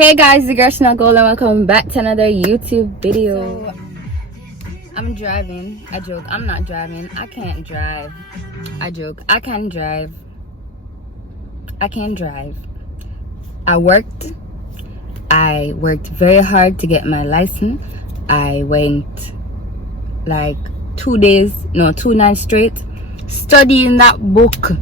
Hey guys, the girl Chennell and welcome back to another YouTube video. So, I'm driving. I joke, I'm not driving. I can't drive. I joke, I can drive. I can drive. I worked very hard to get my license. I went like 2 nights straight studying that book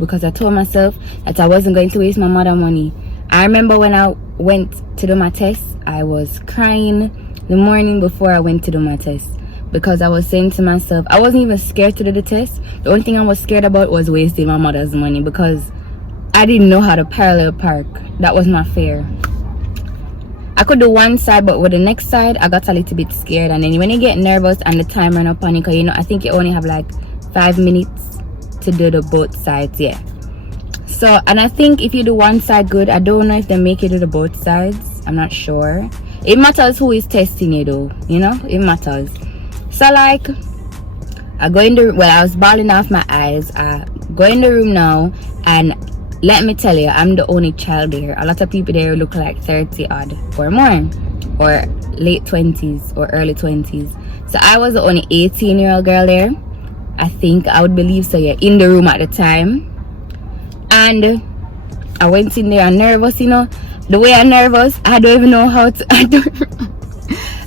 because I told myself that I wasn't going to waste my mother money. I remember when I went to do my test, I was crying the morning before I went to do my test because I was saying to myself, I wasn't even scared to do the test. The only thing I was scared about was wasting my mother's money because I didn't know how to parallel park. That was my fear. I could do one side, but with the next side I got a little bit scared. And then when you get nervous and the time run up on you, because I think you only have like 5 minutes to do the both sides. Yeah, so, and I think if you do one side good, I don't know if they make you do the both sides. I'm not sure. It matters who is testing you though, it matters. So like, I go in the, well, I was bawling off my eyes. I go in the room now, and let me tell you, I'm the only child there. A lot of people there look like 30 odd or more, or late 20s or early 20s. So I was the only 18-year-old girl there. I think I would believe so, yeah, in the room at the time. And I went in there nervous, the way I'm nervous, I don't even know how to.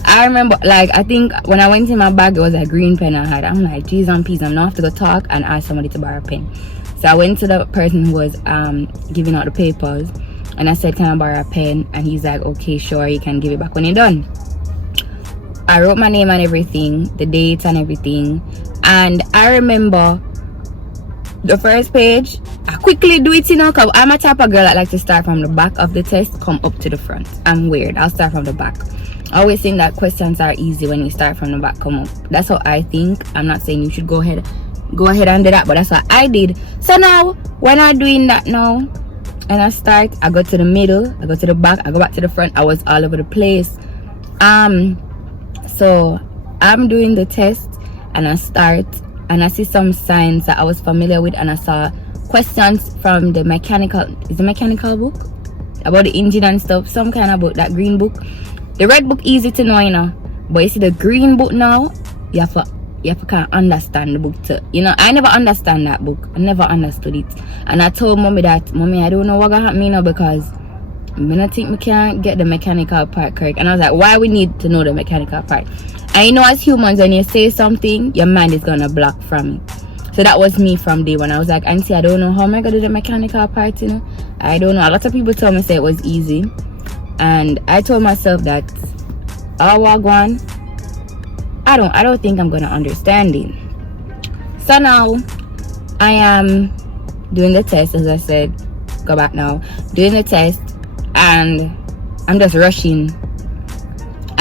I remember, like, I think when I went in my bag, it was a green pen I had. I'm like, geez and peas, I'm not have to go talk and ask somebody to borrow a pen. So I went to the person who was giving out the papers, and I said, can I borrow a pen? And he's like, okay, sure, you can give it back when you're done. I wrote my name and everything, the date and everything. And I remember the first page, I quickly do it, because I'm a type of girl that like to start from the back of the test, come up to the front. I'm weird. I'll start from the back. I always think that questions are easy when you start from the back, come up. That's how I think. I'm not saying you should go ahead and do that, but that's what I did. So now, when I'm doing that now, and I start, I go to the middle, I go to the back, I go back to the front. I was all over the place. So I'm doing the test, and I start, and I see some signs that I was familiar with, and I saw questions from the mechanical book about the engine and stuff, some kind of book, that green book. The red book easy to know, but you see the green book now, you have to kind of understand the book too. I never understand that book. I never understood it, and I told mommy that, mommy, I don't know what gonna happen now because I don't think we can get the mechanical part correct. And I was like, why we need to know the mechanical part? And as humans, when you say something, your mind is gonna block from it. So that was me from day one. I was like, auntie, I don't know how am I gonna do the mechanical part, I don't know. A lot of people told me say it was easy, and I told myself that I don't think I'm gonna understand it. So now I am doing the test, as I said. Go back now, doing the test, and I'm just rushing.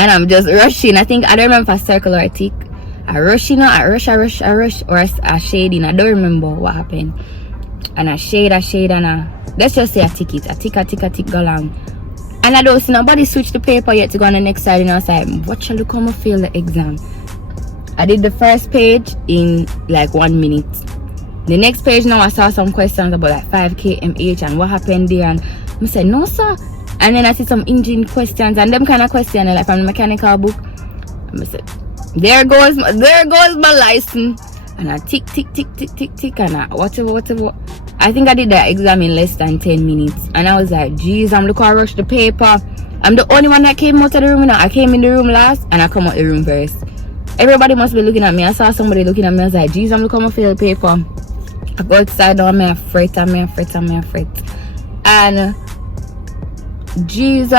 I think, I don't remember if I circle or I tick. I rush, I rush, or I shade. I don't remember what happened. And I shade, and let's just say I tick it. I tick, go along. And I don't see nobody switch the paper yet to go on the next side. I was like, what shall look how I fail the exam? I did the first page in like 1 minute. The next page now, I saw some questions about like 5 kmh and what happened there. And I said, no, sir. And then I see some engine questions and them kind of questions like from the mechanical book. I said, there goes my license. And I tick, and I whatever. I think I did that exam in less than 10 minutes. And I was like, geez, look how I rushed the paper. I'm the only one that came out of the room. I came in the room last and I come out the room first. Everybody must be looking at me. I saw somebody looking at me. I was like, geez, look how I fail the paper. I go outside now, I'm afraid. And geez,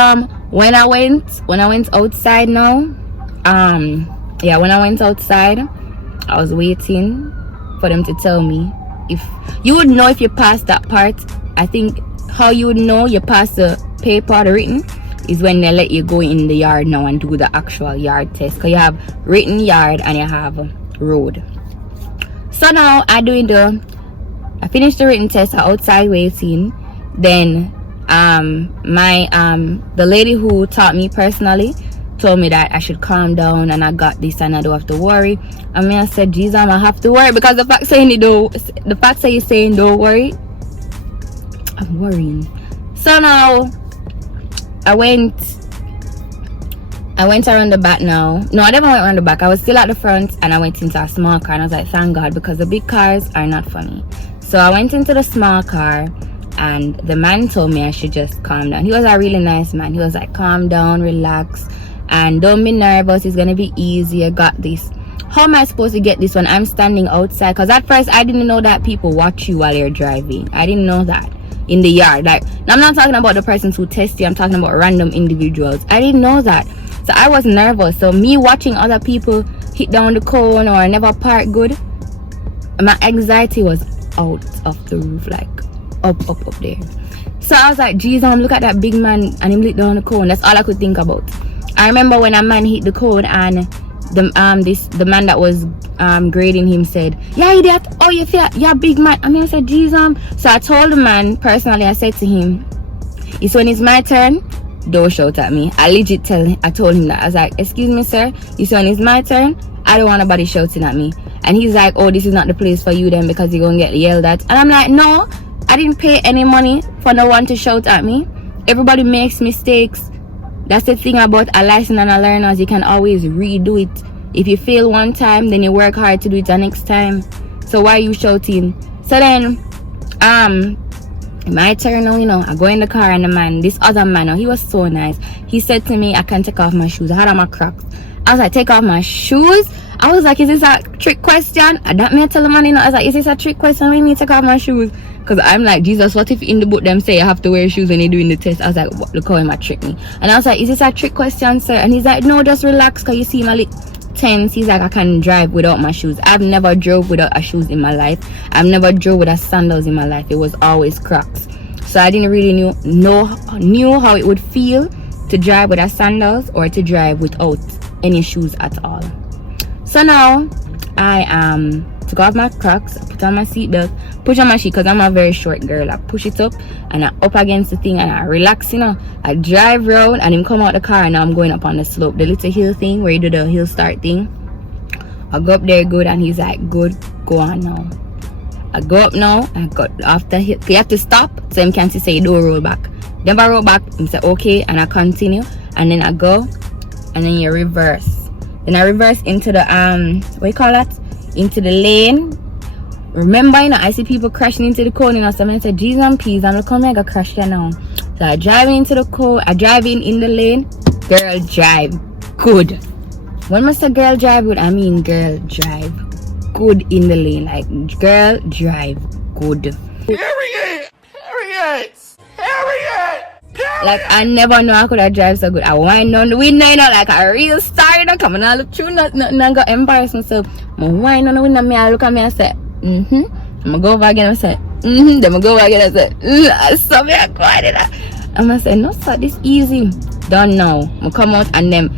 when I went outside now, when I went outside, I was waiting for them to tell me if you would know if you passed that part. I think how you would know you passed the paper, the written, is when they let you go in the yard now and do the actual yard test, because you have written yard and you have road. So now I finished the written test. I outside waiting. Then the lady who taught me personally told me that I should calm down and I got this and I don't have to worry. I said, geez, I have to worry, because the fact saying you're saying don't worry, I'm worrying. So now I went around the back now. No, I never went around the back. I was still at the front and I went into a small car and I was like, thank God, because the big cars are not funny. So I went into the small car and the man told me I should just calm down. He was a really nice man. He was like, calm down, relax, and don't be nervous. It's gonna be easy. I got this. How am I supposed to get this when I'm standing outside? Because at first I didn't know that people watch you while you're driving. I didn't know that. In the yard. Like, now I'm not talking about the persons who test you. I'm talking about random individuals. I didn't know that. So I was nervous. So me watching other people hit down the cone or never park good, my anxiety was out of the roof, like up there. So I was like, geez, look at that big man and him lit down the cone. That's all I could think about. I remember when a man hit the cone and the man that was grading him said, yeah, idiot, oh, you feel, yeah, big man. I mean, I said, geez, so I told the man personally, I said to him, it's when it's my turn, don't shout at me. I told him that. I was like, excuse me, sir, it's when it's my turn, I don't want nobody shouting at me. And he's like, oh, this is not the place for you then, because you're gonna get yelled at. And I'm like, no, I didn't pay any money for no one to shout at me. Everybody makes mistakes. That's the thing about a license and a learner, you can always redo it. If you fail one time, then you work hard to do it the next time. So why are you shouting? So then my turn now, you know, I go in the car and the man, this other man, he was so nice. He said to me, I can take off my shoes. I had on my Crocs. I was like, take off my shoes? I was like, is this a trick question? I don't mean to tell the man, you know, I was like, is this a trick question? I need to take off my shoes. Because I'm like, Jesus, what if in the book them say you have to wear shoes when you're doing the test? I was like, what, look how he might trick me. And I was like, is this a trick question, sir? And he's like, no, just relax, because you see my tense. He's like, I can drive without my shoes. I've never drove without a shoes in my life. I've never drove without sandals in my life. It was always Crocs. So I didn't really knew how it would feel to drive without sandals or to drive without any shoes at all. So now I took off my Crocs, I put on my seatbelt, push on my sheet because I'm a very short girl. I push it up and I up against the thing and I relax, you know. I drive round and him come out the car and now I'm going up on the slope, the little hill thing where you do the hill start thing. I go up there good and he's like, good, go on now. I go up now, I got after hill. You have to stop so him can't say don't roll back. Then I roll back, he said okay, and I continue, and then I go and then you reverse. Then I reverse into the what you call that? Into the lane. Remember, you know, I see people crashing into the cone, you know, so I said, geez and peas, I'm gonna come here, I got crash there now. So I drive into the cone, I drive in the lane, girl drive good. When I say girl drive good, I mean girl drive good in the lane, like girl drive good. Period. Like I never know I could have drive so good. I wind on the window, you know, like a real star, you know, coming out look through nothing and got embarrassed myself. I wind on the window, me I look at me and say, I'm gonna go over again and say, then I go over again and say, so me I go at it. I'm gonna say, no sir, this easy. Don't know. I come out and then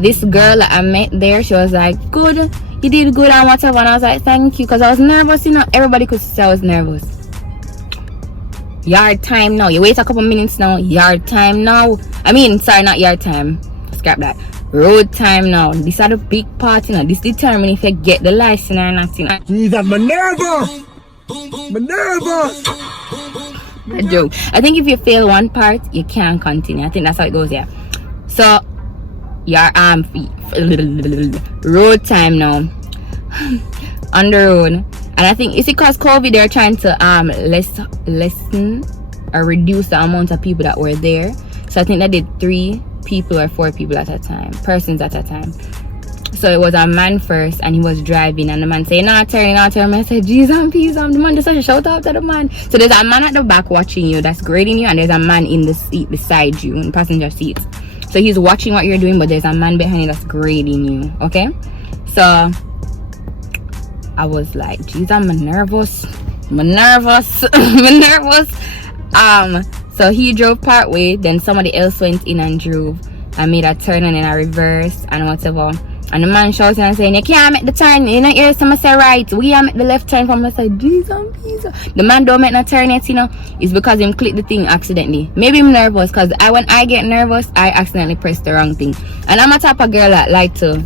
this girl that I met there, she was like, good, you did good and whatever, and I was like, thank you, because I was nervous, you know, everybody could see I was nervous. Yard time now, you wait a couple minutes now, yard time now. I mean, sorry, not yard time, scrap that, road time now. This are the big part, you know, this determine if you get the license or not, you know. Jesus, Minerva! A joke. I think if you fail one part, you can't continue. I think that's how it goes, yeah. So your road time now on the road. And I think it's because COVID, they're trying to lessen or reduce the amount of people that were there. So I think they did 3 people or 4 people at a time, persons at a time. So it was a man first and he was driving and the man said, not turn. I said, geez and peas, the man just said, shout out to the man. So there's a man at the back watching you, that's grading you, and there's a man in the seat beside you, in the passenger seat. So he's watching what you're doing, but there's a man behind you that's grading you, okay? So I was like, geez, I'm nervous. So he drove part way, then somebody else went in and drove. I made a turn and then I reversed and whatever. And the man shouting and saying, you can't make the turn, you know, here's someone say right, we are make the left turn from the side. The man don't make no turn yet, you know. It's because him click the thing accidentally. Maybe I'm nervous, because when I get nervous, I accidentally press the wrong thing. And I'm a type of girl that like to,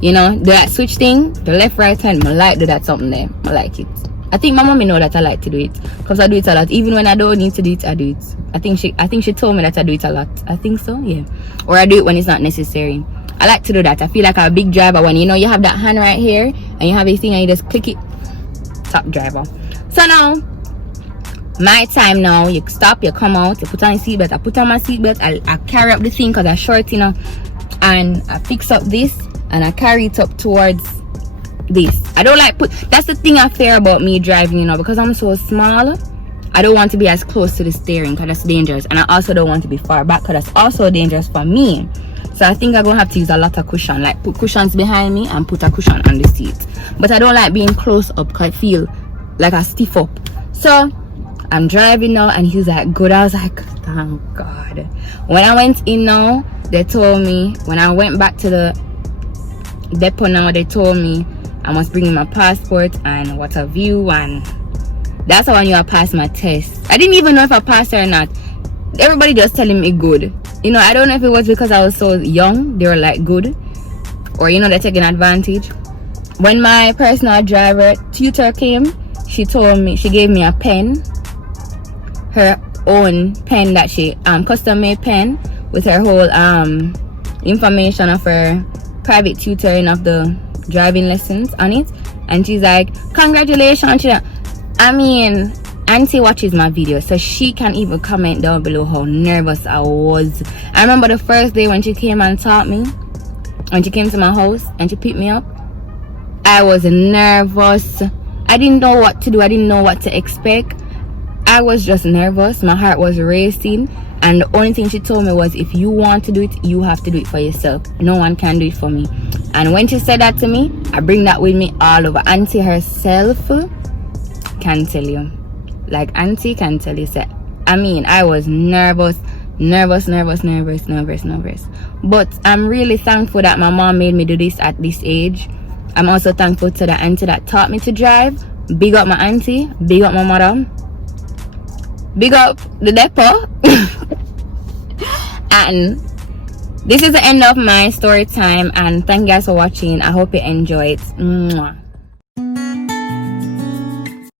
you know, do that switch thing, the left right hand, I like do that something there. I like it. I think my mommy know that I like to do it because I do it a lot. Even when I don't need to do it, I do it. I think she told me that I do it a lot. I think so, yeah. Or I do it when it's not necessary. I like to do that. I feel like I'm a big driver when you know you have that hand right here and you have a thing and you just click it. Top driver. So now, my time now. You stop, you come out, you put on your seatbelt. I put on my seatbelt. I carry up the thing because I'm short, you know, and I fix up this and I carry it up towards this. I don't like that's the thing I fear about me driving, you know, because I'm so small. I don't want to be as close to the steering because that's dangerous, and I also don't want to be far back because that's also dangerous for me. So I think I'm gonna have to use a lot of cushion, like put cushions behind me and put a cushion on the seat. But I don't like being close up because I feel like I stiff up. So I'm driving now and he's like good. I was like, thank God. When I went in now, they told me, when I went back to the depot now, they told me I must bring in my passport and what have you, and that's how I knew I passed my test. I didn't even know if I passed it or not. Everybody just telling me good. You know, I don't know if it was because I was so young, they were like good, or you know, they're taking advantage. When my personal driver tutor came, she told me, she gave me a pen, her own pen that she custom made pen with her whole information of her private tutoring of the driving lessons on it, and she's like, congratulations. I mean, auntie watches my video, so she can even comment down below how nervous I was. I remember the first day when she came and taught me, when she came to my house and she picked me up, I was nervous. I didn't know what to do. I didn't know what to expect. I was just nervous. My heart was racing, and the only thing she told me was, if you want to do it, you have to do it for yourself. No one can do it for me. And when she said that to me, I bring that with me all over. Auntie herself can tell you, like auntie can tell you, say, I mean, I was nervous. But I'm really thankful that my mom made me do this at this age. I'm also thankful to the auntie that taught me to drive. Big up my auntie, big up my mother, big up the depot. And this is the end of my story time, and thank you guys for watching. I hope you enjoyed. Mwah.